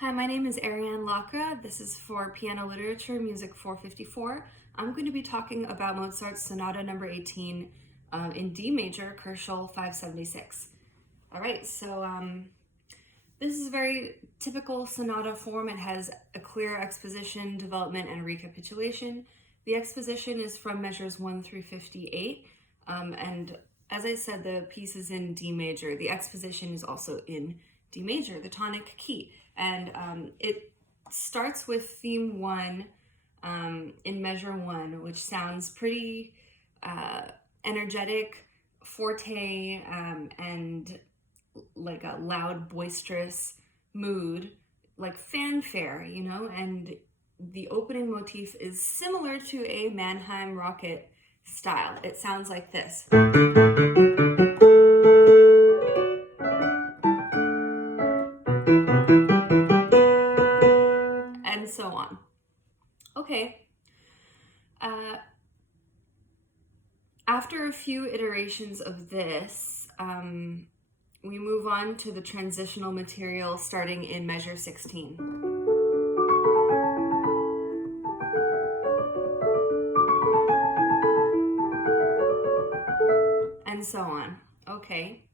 Hi, my name is Arianne Lakra. This is for Piano Literature, Music 454. I'm going to be talking about Mozart Sonata number 18 in D major, Koelschel 576. All right, so this is a very typical sonata form. It has a clear exposition, development, and recapitulation. The exposition is from measures 1 through 58, and as I said, the piece is in D major. The exposition is also in D major, the tonic key, and it starts with theme 1 in measure 1, which sounds pretty energetic, forte, and like a loud, boisterous mood, like fanfare, you know, and the opening motif is similar to a Mannheim rocket style. It sounds like this. And so on. Okay. After a few iterations of this, we move on to the transitional material starting in measure 16. And so on. Okay.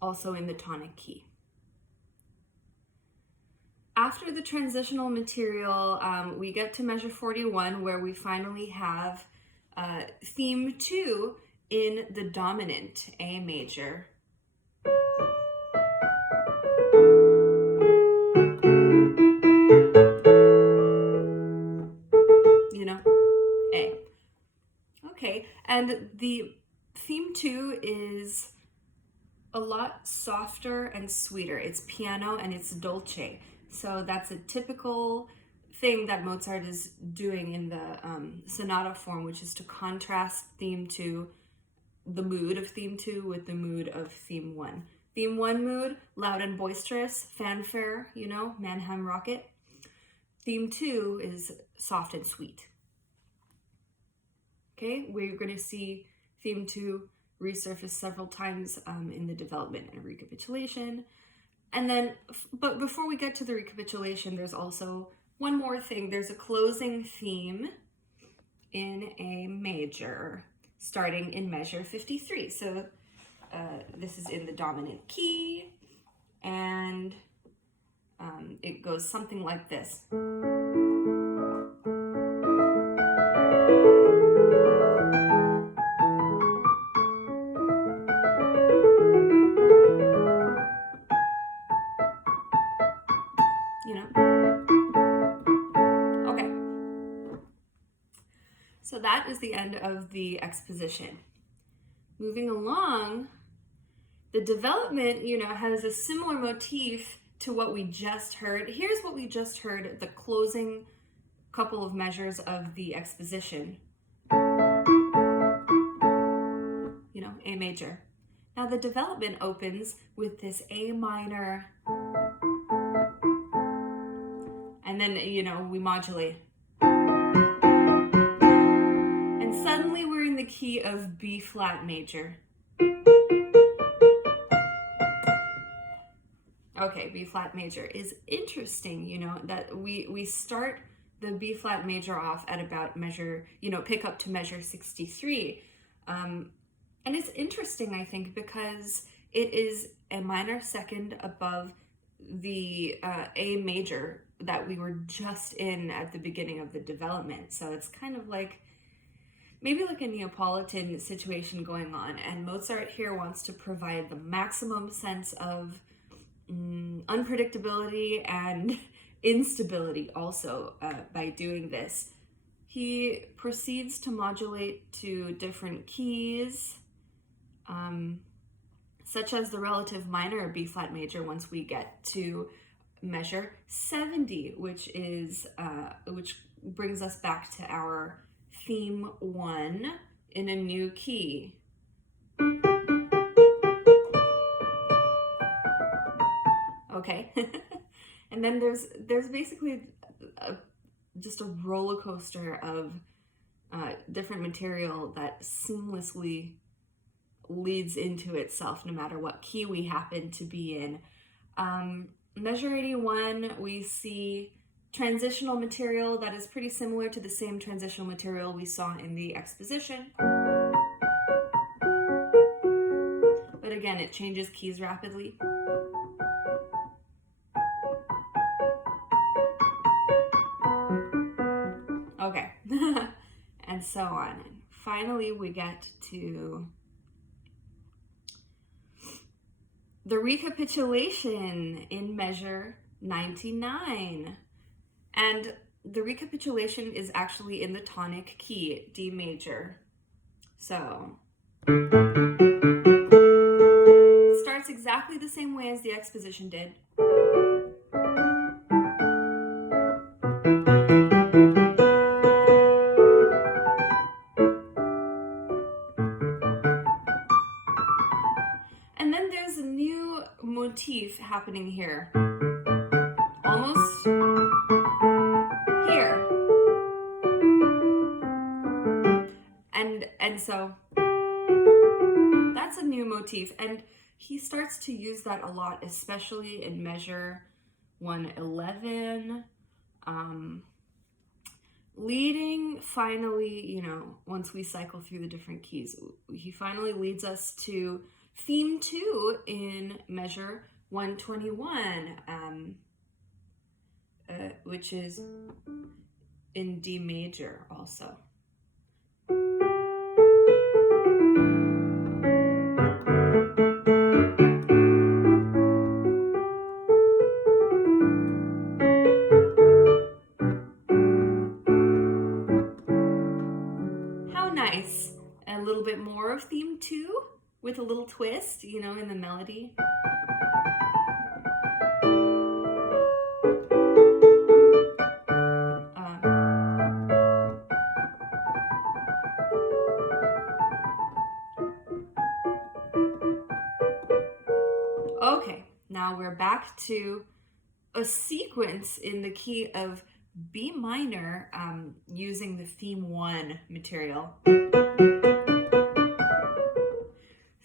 Also in the tonic key. After the transitional material, we get to measure 41, where we finally have theme 2 in the dominant A major. You know, A. Okay, and the theme 2 is a lot softer and sweeter. It's piano and it's dolce. So that's a typical thing that Mozart is doing in the sonata form, which is to contrast theme 2, the mood of theme 2 with the mood of theme 1. Theme 1 mood, loud and boisterous, fanfare, you know, Mannheim rocket. Theme 2 is soft and sweet. Okay, we're going to see theme 2 resurface several times in the development and recapitulation. And then, but before we get to the recapitulation, there's also one more thing. There's a closing theme in A major, starting in measure 53. So this is in the dominant key, and it goes something like this. You know? Okay. So that is the end of the exposition. Moving along, the development, you know, has a similar motif to what we just heard. Here's what we just heard, the closing couple of measures of the exposition. You know, A major. Now the development opens with this A minor, and then, you know, we modulate. And suddenly we're in the key of B flat major. Okay, B flat major is interesting, you know, that we start the B flat major off at about measure, you know, pick up to measure 63. And it's interesting, I think, because it is a minor second above the A major that we were just in at the beginning of the development. So it's kind of like, maybe like a Neapolitan situation going on. And Mozart here wants to provide the maximum sense of unpredictability and instability also by doing this. He proceeds to modulate to different keys, such as the relative minor of B flat major once we get to measure 70, which brings us back to our theme 1 in a new key. Okay. And then there's basically just a roller coaster of different material that seamlessly leads into itself no matter what key we happen to be in. Measure 81, we see transitional material that is pretty similar to the same transitional material we saw in the Exposition. But again, it changes keys rapidly. Okay, and so on. And finally, we get to the recapitulation in measure 99. And the recapitulation is actually in the tonic key, D major. So it starts exactly the same way as the Exposition did. And then there's a new motif happening here. Almost here. And so that's a new motif. And he starts to use that a lot, especially in measure 111. Leading finally, once we cycle through the different keys, he finally leads us to theme 2 in measure 121, which is in D major also. How nice. A little bit more of theme 2 with a little twist, in the melody. Okay, now we're back to a sequence in the key of B minor, using the theme 1 material.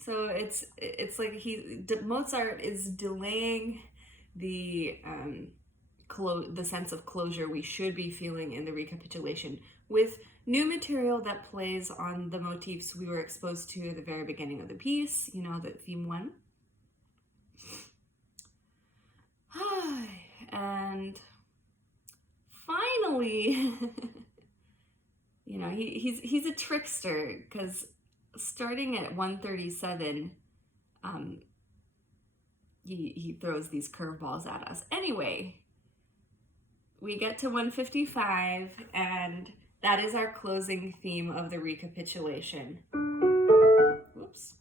So it's like Mozart is delaying the sense of closure we should be feeling in the recapitulation with new material that plays on the motifs we were exposed to at the very beginning of the piece, the theme 1. And finally, he's a trickster, because starting at 137, he throws these curveballs at us. Anyway, we get to 155, and that is our closing theme of the recapitulation. Whoops.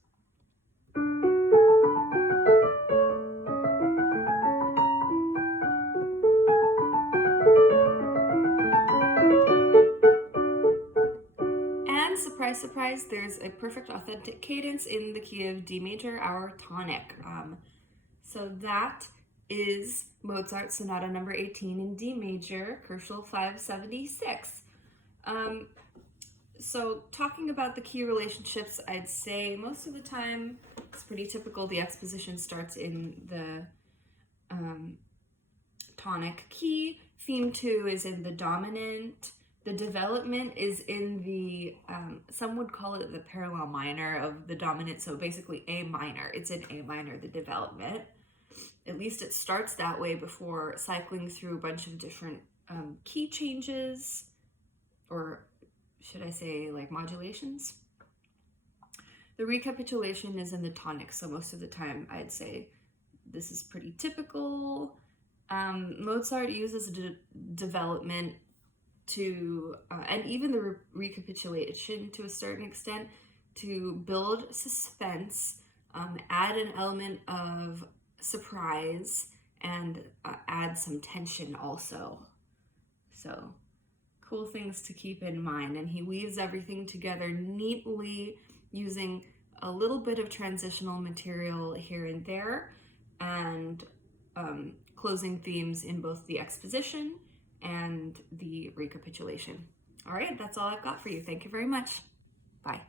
Surprise, surprise, there's a perfect authentic cadence in the key of D major, our tonic. So that is Mozart Sonata number 18 in D major, Kerschel 576. So talking about the key relationships, I'd say most of the time it's pretty typical. The Exposition starts in the tonic key. Theme 2 is in the dominant. The development is in the, some would call it the parallel minor of the dominant, so basically A minor. It's in A minor, the development. At least it starts that way before cycling through a bunch of different key changes, or should I say like modulations. The recapitulation is in the tonic, so most of the time I'd say this is pretty typical. Mozart uses development to, and even the recapitulation to a certain extent, to build suspense, add an element of surprise, and add some tension also. So cool things to keep in mind. And he weaves everything together neatly using a little bit of transitional material here and there, and closing themes in both the Exposition and the recapitulation. All right, that's all I've got for you. Thank you very much. Bye.